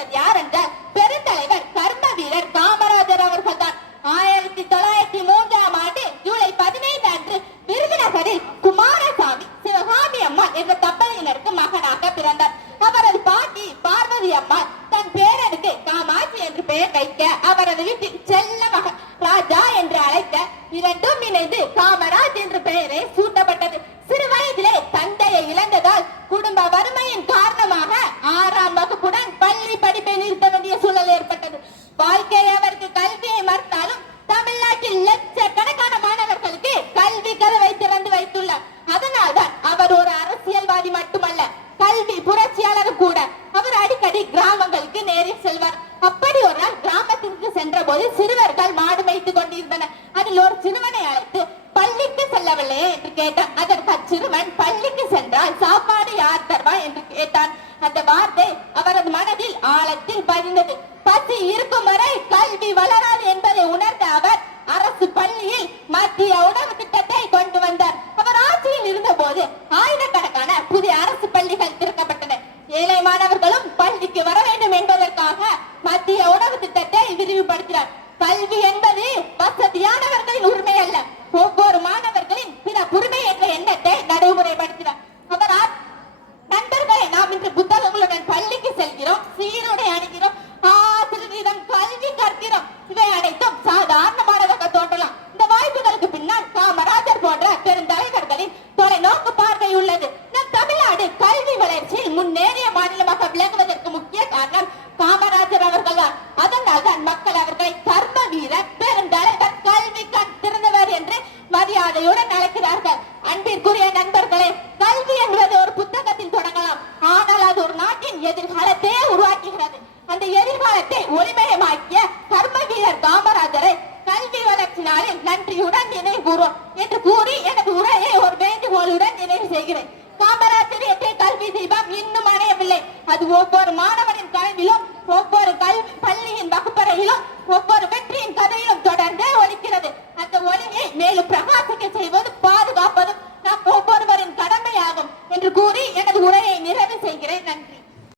கொண்டது யார் என்றால் பெருந்தலைவர் கர்ம வீரர் காமராஜர் அவர்கள் தான். 1903ஆம் ஆண்டு ஜூலை 15 அன்று விருதுநகரில் குமாரசாமி சிவகாமி அம்மாள் என்ற தம்பதியினருக்கு மகனாக பிறந்தார். அவரது பாட்டி பார்வதி அம்மாள் தன் பேரனுக்கு காமாட்சி என்று பெயர் வைக்க அவரது வீட்டில் செல்ல மகன் ராஜா என்று அழைக்க இரண்டும் இணைந்து காமராஜ் என்ற பெயரை சூட்டப்பட்டது. சிறு வயதிலே தந்தையை இழந்ததால் குடும்ப வறுமையின் காரணமாக 6ஆம் வகுப்புடன் பள்ளி படிப்பை நிறுத்த வேண்டிய சூழல் ஏற்பட்டது. வாழ்க்கை அவருக்கு கல்வியை மறுத்தாலும் தமிழ்நாட்டில் லட்சக்கணக்கான மாணவர்களுக்கு கல்வி கதவை திறந்து வைத்துள்ளார். அதனால்தான் அவர் ஒரு அரசியல்வாதி மட்டுமல்ல, கல்வி புரட்சியாளர் கூட. அவர் அடிக்கடி கிராமங்களுக்கு நேரில் செல்வார். அப்படி ஒரு நாள் கிராமத்திற்கு சென்ற போது சிறுவர்கள் மாடு வைத்துக் கொண்டிருந்தனர். அதில் ஒரு சிறுவனை அழைத்து பள்ளிக்கு செல்லவில்லையே என்று கேட்டான். அதற்கு அச்சிறுவன் பள்ளிக்கு சென்றால் சாப்பாடு யார் தருவா என்று கேட்டான். அந்த வார்த்தை அவரது மனதில் ஆழத்தில் பதிந்தது. பசி இருக்கும் வரை கல்வி வளராது என்பதை உணர்ந்த அவர் அரசு பள்ளியில் மத்திய உணவு திட்டத்தை கொண்டு வந்தார். அவர் ஆட்சியில் இருந்த போது ஆயிரக்கணக்கான புதிய அரசு பள்ளிகள் திறக்கப்பட்டன. ஏழை மாணவர்களும் பள்ளிக்கு வர வேண்டும் என்பதற்காக மத்திய உணவு திட்டத்தை விரிவுபடுத்தினார். கல்வி என்பது வசதியானவர்களின் உரிமை அல்ல, ஒவ்வொரு மாணவர்களின் பிற உரிமை என்ற எண்ணத்தை நடைமுறைப்படுத்தினார். அவர் நண்பர்களே, நாம் இன்று புத்தகங்களுடன் பள்ளிக்கு செல்கிறோம், சீருடை அணிகிறோம், ஆசிரியரிடம் கல்வி கற்கிறோம். இவை அனைத்தும் சாதாரணமானதாக தோன்றலாம். இந்த வாய்ப்புகளுக்கு பின்னால் காமராஜர் போன்ற பெருந்தலைவர்களின் தொலைநோக்கு பார்வை உள்ளது. நம் தமிழ்நாடு கல்வி வளர்ச்சியில் முன்னேறிய மாநிலமாக விளங்குவதற்கு முக்கிய காரணம் காமராஜர் அவர்கள் தான். அதனால் தான் மக்கள் அவர்களை கர்ம வீரர், பெருந்தலைவர், கல்வி கண் திறந்தவர் என்று மரியாதையுடன் அழைக்கிறார்கள். அன்பிற்குரிய நண்பர்களே, கல்வி என்பது ஒரு புத்தகத்தில் தொடங்கலாம், ஆனால் அது ஒரு நாட்டின் எதிர்காலத்தையே உருவாக்குகிறது. அந்த எதிர்காலத்தை ஒளிமயமாக்கிய கர்ம வீரர் காமராஜரை கல்வி வளர்ச்சி நாளில் நன்றியுடன் நினைவு கூறுவோம் என்று கூறி எனது உரையை ஒரு வேண்டுகோளுடன் நினைவு செய்கிறேன். காமராஜர் என்ற கல்வி தீபம் இன்னும் அணையவில்லை. அது ஒவ்வொரு மாணவனின் கனவிலும், ஒவ்வொரு பள்ளியின் வகுப்பறையிலும், ஒவ்வொரு